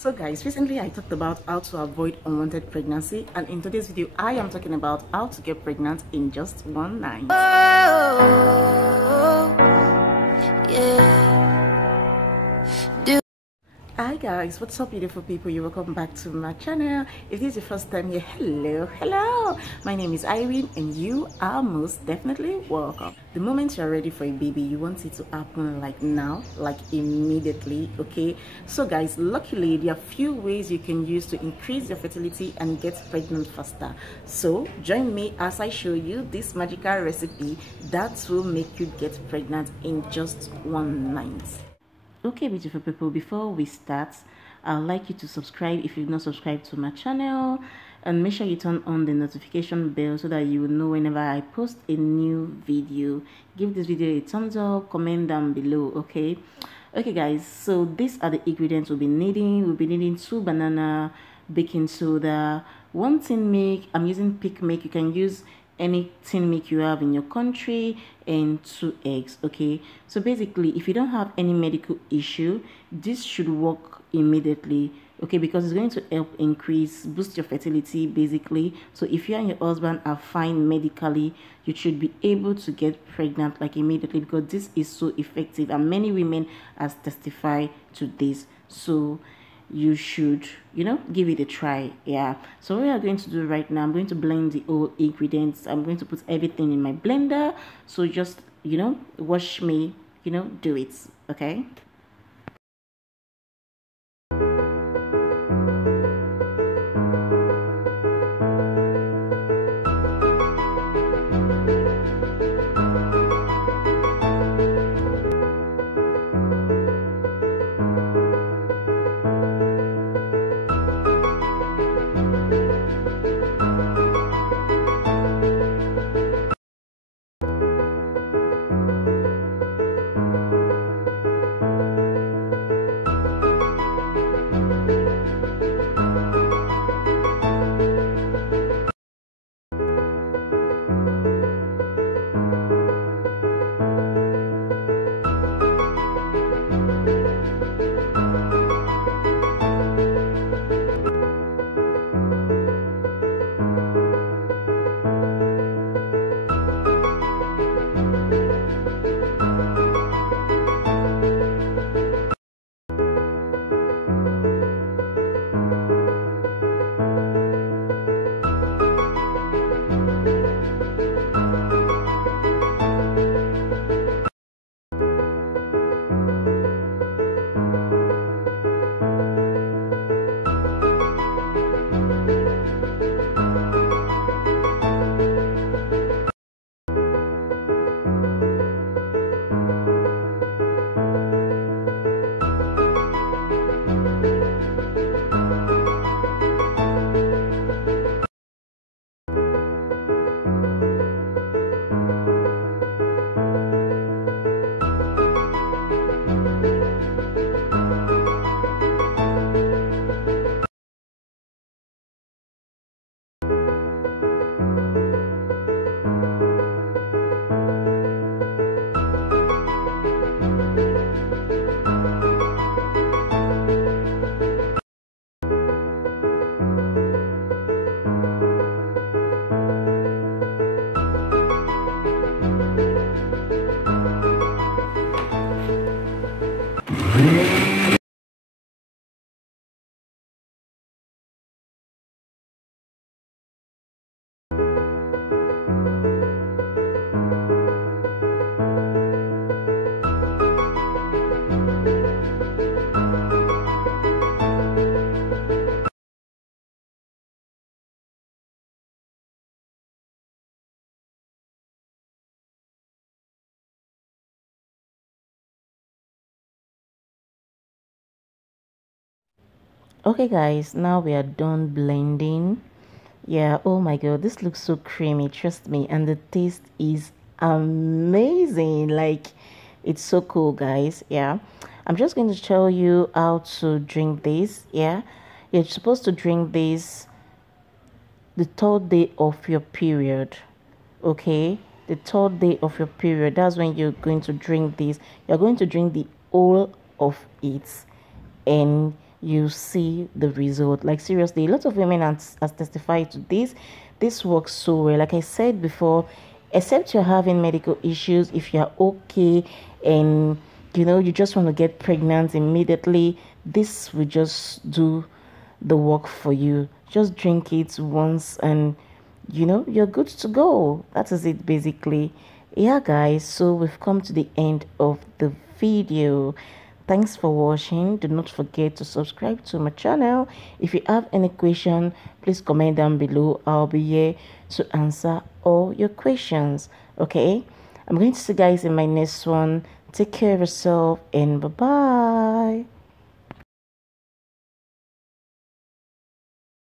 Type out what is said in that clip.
So guys, recently I talked about how to avoid unwanted pregnancy, and in today's video I am talking about how to get pregnant in just one night. Oh, yeah. Hi guys, what's up beautiful people? You welcome back to my channel. If this is your first time here, hello, my name is Irene and you are most definitely welcome. The moment you're ready for a baby, you want it to happen like now, like immediately. Okay, so guys, luckily there are few ways you can use to increase your fertility and get pregnant faster. So join me as I show you this magical recipe that will make you get pregnant in just one night. Okay beautiful people, before we start, I'd like you to subscribe if you've not subscribed to my channel, and make sure you turn on the notification bell so that you will know whenever I post a new video. Give this video a thumbs up, comment down below. Okay guys, so these are the ingredients we'll be needing. 2 banana, baking soda, 1 tin milk. I'm using peak milk. You can use any tin milk you have in your country, and 2 eggs. Okay, so basically if you don't have any medical issue, this should work immediately. Okay, because it's going to help boost your fertility basically. So if you and your husband are fine medically, you should be able to get pregnant like immediately, because this is so effective and many women has testified to this. So you should, give it a try. Yeah, so what we are going to do right now, I'm going to blend the whole ingredients. I'm going to put everything in my blender, so just watch me do it. Okay. Okay guys, now we are done blending. Yeah, oh my god, this looks so creamy, trust me, and the taste is amazing. Like, it's so cool guys. Yeah, I'm just going to tell you how to drink this. Yeah, you're supposed to drink this the 3rd day of your period. Okay, the 3rd day of your period, that's when you're going to drink this. You're going to drink the whole of it, and you see the result. Like seriously, a lot of women has testified to this works so well. Like I said before, except you're having medical issues, if you're okay and you just want to get pregnant immediately, this will just do the work for you. Just drink it once and you're good to go. That is it basically. Yeah guys, so we've come to the end of the video. Thanks for watching. Do not forget to subscribe to my channel. If you have any question, please comment down below. I'll be here to answer all your questions. Okay, I'm going to see you guys in my next one. Take care of yourself and bye bye.